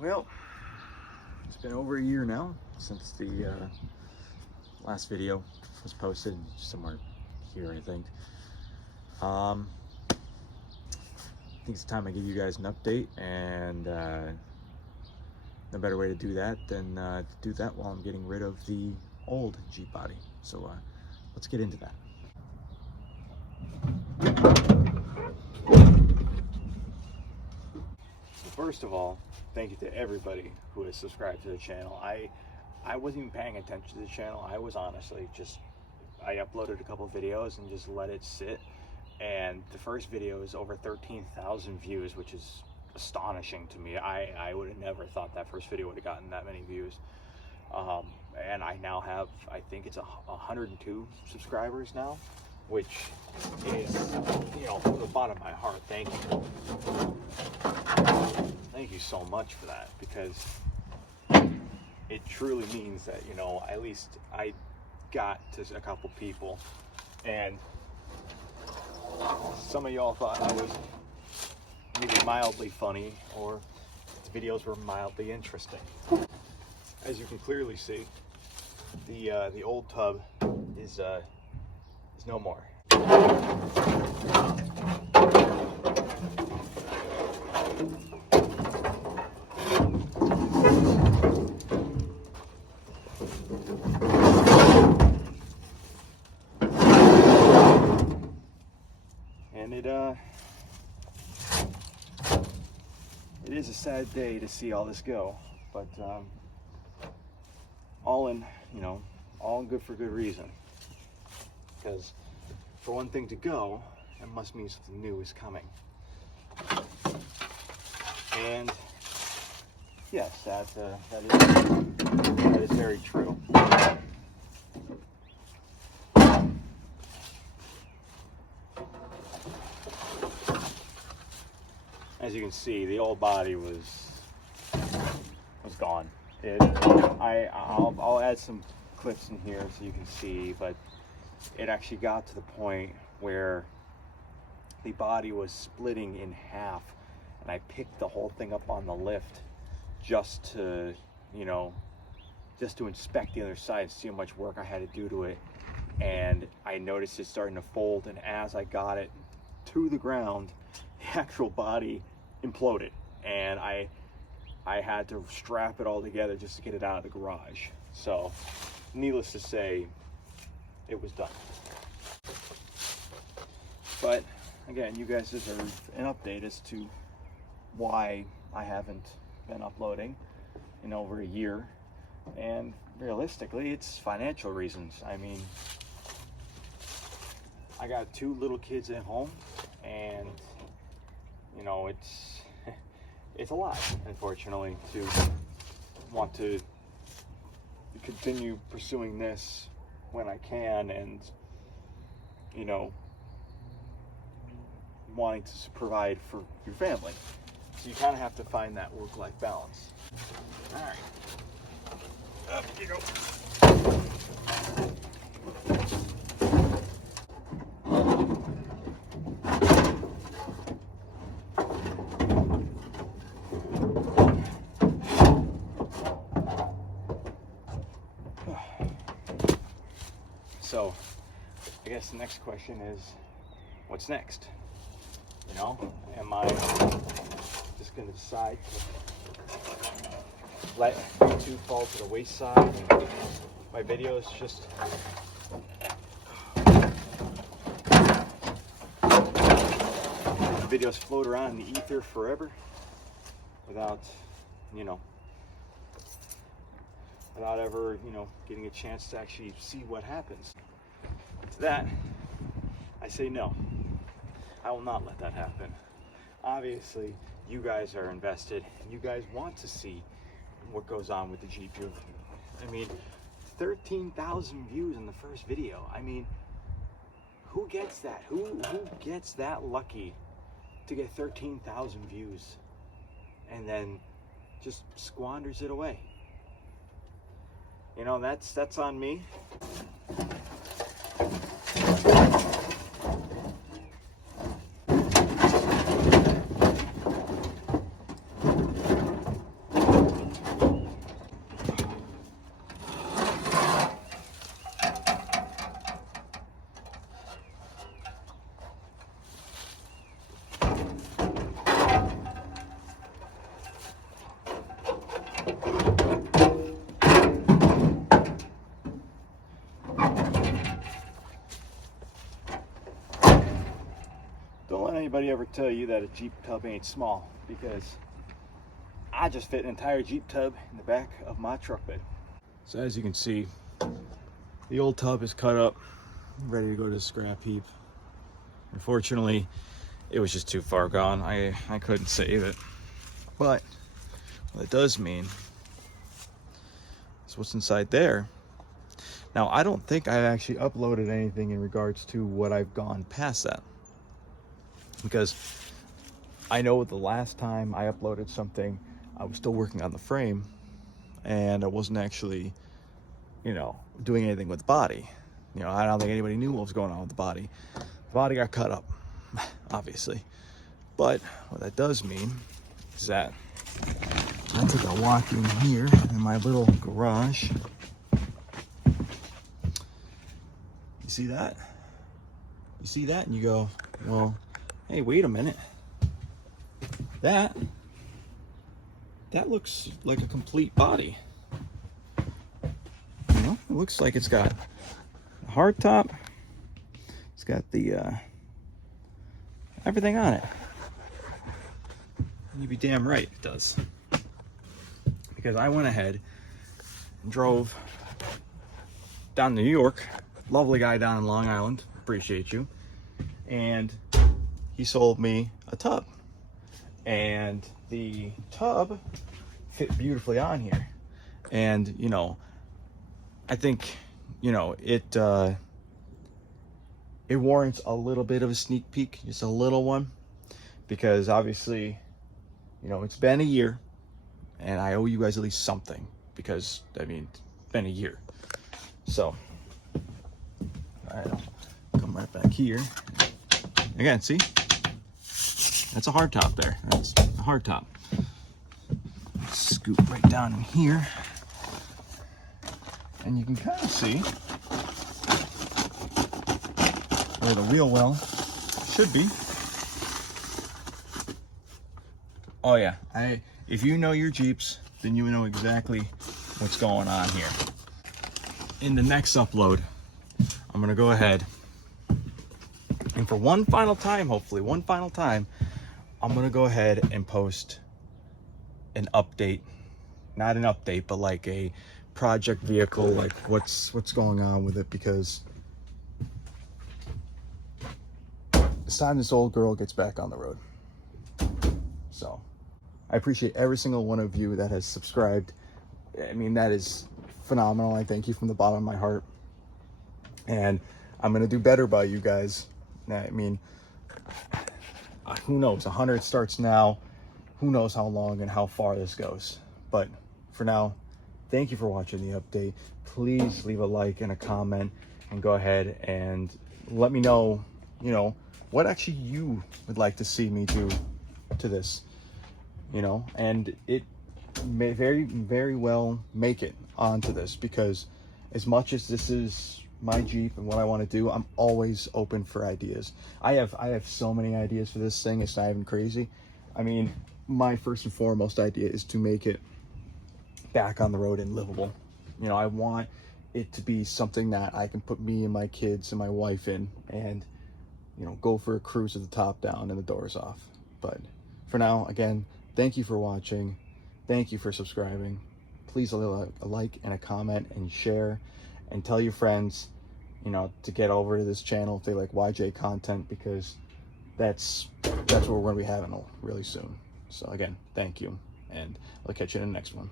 Well, it's been over a year now since the last video was posted somewhere here, I think. I think it's time I give you guys an update, and no better way to do that than to do that while I'm getting rid of the old Jeep body. So let's get into that. First of all, thank you to everybody who has subscribed to the channel. I wasn't even paying attention to the channel. I was honestly I uploaded a couple videos and just let it sit. And the first video is over 13,000 views, which is astonishing to me. I would have never thought that first video would have gotten that many views. And I now have, I think it's 102 subscribers now, which is, from the bottom of my heart, thank you. Thank you so much for that, because it truly means that, at least I got to a couple people, and some of y'all thought I was maybe mildly funny, or the videos were mildly interesting. As you can clearly see, the old tub is no more. And it is a sad day to see all this go, but all in good for good reason. Because for one thing to go, it must mean something new is coming. And yes, that is very true. As you can see, the old body was gone. I'll add some clips in here so you can see, but it actually got to the point where the body was splitting in half, and I picked the whole thing up on the lift just to inspect the other side and see how much work I had to do to it. And I noticed it starting to fold, and as I got it to the ground, the actual body imploded, and I had to strap it all together just to get it out of the garage. So needless to say, it was done. But again, you guys deserve an update as to why I haven't been uploading in over a year, and realistically it's financial reasons. I mean, I got 2 little kids at home, and it's a lot, unfortunately, to want to continue pursuing this when I can, and wanting to provide for your family. So you kind of have to find that work-life balance. All right, up you go. So, I guess the next question is, what's next? Am I just going to decide to let YouTube fall to the wayside and my videos just float around in the ether forever without ever getting a chance to actually see what happens? To that, I say no. I will not let that happen. Obviously, you guys are invested. You guys want to see what goes on with the Jeep. I mean, 13,000 views in the first video. I mean, who gets that? Who gets that lucky to get 13,000 views and then just squanders it away? That's on me. anybody ever tell you that a Jeep tub ain't small, because I just fit an entire Jeep tub in the back of my truck bed. So as you can see, the old tub is cut up, ready to go to the scrap heap. Unfortunately, it was just too far gone. I couldn't save it. But what it does mean is what's inside there. Now, I don't think I've actually uploaded anything in regards to what I've gone past that, because I know the last time I uploaded something, I was still working on the frame, and I wasn't actually, doing anything with the body. I don't think anybody knew what was going on with the body. The body got cut up, obviously. But what that does mean is that I took a walk in here in my little garage. You see that? You see that? And you go, well, hey, wait a minute. That looks like a complete body. It looks like it's got a hard top. It's got the everything on it. You'd be damn right it does. Because I went ahead and drove down to New York. Lovely guy down in Long Island. Appreciate you. And he sold me a tub. And the tub fit beautifully on here. And, I think, it warrants a little bit of a sneak peek, just a little one. Because obviously, it's been a year. And I owe you guys at least something. Because, it's been a year. So, I'll come right back here. Again, see? That's a hard top there. That's a hard top. Scoop right down in here. And you can kind of see where the wheel well should be. Oh yeah, if you know your Jeeps, then you know exactly what's going on here. In the next upload, I'm gonna go ahead and for one final time, hopefully one final time, I'm gonna go ahead and post an update, not an update, but like a project vehicle, like what's going on with it, because it's time this old girl gets back on the road. So I appreciate every single one of you that has subscribed. That is phenomenal. I thank you from the bottom of my heart. And I'm going to do better by you guys. Who knows? 100 starts now. Who knows how long and how far this goes. But for now, thank you for watching the update. Please leave a like and a comment and go ahead and let me know, what actually you would like to see me do to this. And it may very, very well make it onto this, because as much as this is my Jeep and what I want to do, I'm always open for ideas. I have so many ideas for this thing. It's not even crazy. My first and foremost idea is to make it back on the road and livable. I want it to be something that I can put me and my kids and my wife in and, go for a cruise with the top down and the doors off. But for now, again, thank you for watching. Thank you for subscribing. Please leave a like and a comment and share, and tell your friends, to get over to this channel if they like YJ content, because that's what we're going to be having really soon. So again, thank you, and I'll catch you in the next one.